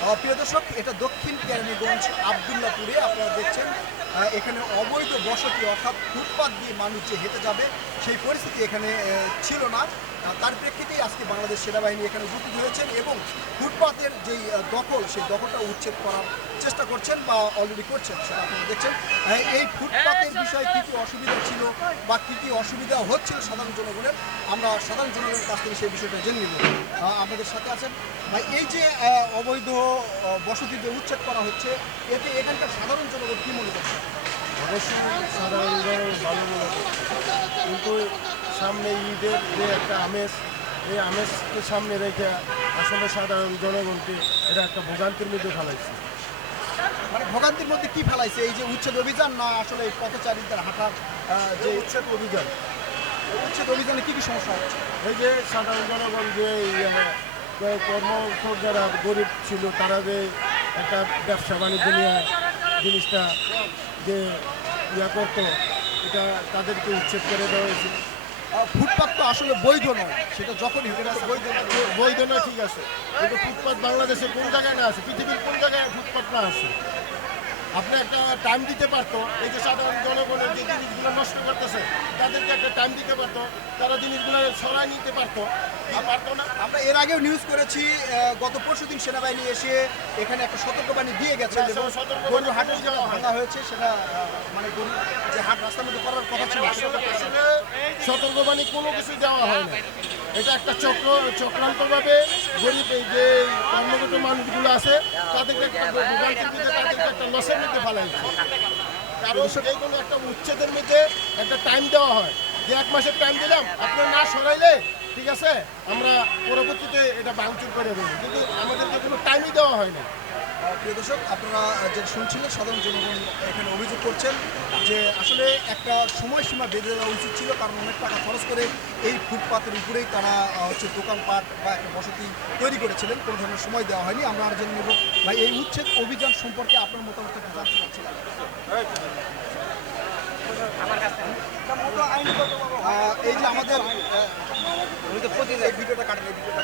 আহ, প্রিয় দর্শক এটা দক্ষিণ কেরানীগঞ্জ আবদুল্লাপুরে আপনারা দেখছেন এখানে অবৈধ বসতি অর্থাৎ ফুটপাত দিয়ে মানুষ যে হেঁটে যাবে সেই পরিস্থিতি এখানে ছিল না। তার প্রেক্ষিতেই আজকে বাংলাদেশ সেনাবাহিনী এখানে উপস্থিত হয়েছেন এবং ফুটপাতের যেই দখল সেই দখলটা উচ্ছেদ করার চেষ্টা করছেন বা অলরেডি করছেন সেটা আপনারা দেখছেন। এই ফুটপাতের বিষয়ে কী কী অসুবিধা ছিল বা কী কী অসুবিধা হচ্ছিল সাধারণ জনগণের, আমরা সাধারণ জনগণের কাছ থেকে সেই বিষয়টা জেনে নিব। আমাদের সাথে আছেন। ভাই, এই যে অবৈধ বসতি যে উচ্ছেদ করা হচ্ছে, এতে এখানকার সাধারণ জনগণ কী মনে করছে? অবশ্যই সাধারণ জনগণ ভালো মনে করে। কিন্তু সামনে ঈদের যে একটা আমেজ, এই আমেজকে সামনে রেখে আসলে সাধারণ জনগণকে এটা একটা ভোগান্তির মধ্যে ফেলাইছে। মানে ভোগান্তির মধ্যে কি ফেলাইছে? এই যে উচ্ছেদ অভিযান না আসলে পথচারীদের হাঁটার যে উচ্ছেদ অভিযান। উচ্ছেদ অভিযানে কি কি সমস্যা হচ্ছে? এই যে সাধারণ জনগণ যে এই যারা গরিব ছিল তারা যে একটা ব্যবসা বাণিজ্য নিয়ে জিনিসটা যে ইয়া করতো এটা তাদেরকে উচ্ছেদ করে দেওয়া হয়েছে। ফুটপাত তো আসলে বৈধ নয়। সেটা তো বৈধ নয়। ঠিক আছে। কিন্তু ফুটপাত বাংলাদেশে কোন জায়গায় না আছে? পৃথিবীর কোন জায়গায় ফুটপাত না আছে? আপনি একটা টাইম দিতে পারতো এই যে সাধারণ জনগণের যে জিনিসগুলো নষ্ট করতেছে তাদেরকে একটা টাইম দিতে পারতো তারা জিনিসগুলো সরাই নিতে পারতো। পারতো না? আমরা এর আগেও নিউজ করেছি গত পরশু দিন সেনাবাহিনী এসে এখানে একটা সতর্কবাণী দিয়ে গেছে সতর্কবাণী গরুর হাটের হয়। ভাঙা হয়েছে সেটা মানে গরু যে হাট রাস্তার মধ্যে করার কথা ছিল আসলে সতর্কবাণী কোনো কিছু দেওয়া হয় না। এটা একটা চক্র, চক্রান্তভাবে গরিব এই যে কর্মগত মানুষগুলো আছে, তাদেরকে একটা তাদেরকে একটা লসের মধ্যে ফেলাইছে কারণ যে কোনো একটা উচ্ছেদের মধ্যে একটা টাইম দেওয়া হয়। যে এক মাসের টাইম দিলাম, আপনার না সরাইলে, ঠিক আছে, আমরা পরবর্তীতে এটা ভাঙচুর করে দেবো। কিন্তু আমাদেরকে কোনো টাইমই দেওয়া হয় না প্রিয় দর্শক, আপনারা যেটা শুনছিলেন, সাধারণ জনগণ এখানে অভিযোগ করছেন যে আসলে একটা সময়সীমা বেঁধে দেওয়া উচিত ছিল কারণ অনেক টাকা খরচ করে এই ফুটপাতের উপরেই তারা হচ্ছে দোকানপাট বা একটা বসতি তৈরি করেছিলেন। কোনো ধরনের সময় দেওয়া হয়নি। আমরা আর জেনে নেব। ভাই এই উচ্ছেদ অভিযান সম্পর্কে আপনার মতামত জানতে চাচ্ছিলাম। আহ, এই যে আমাদের ভিডিওটা এই ভিডিওটা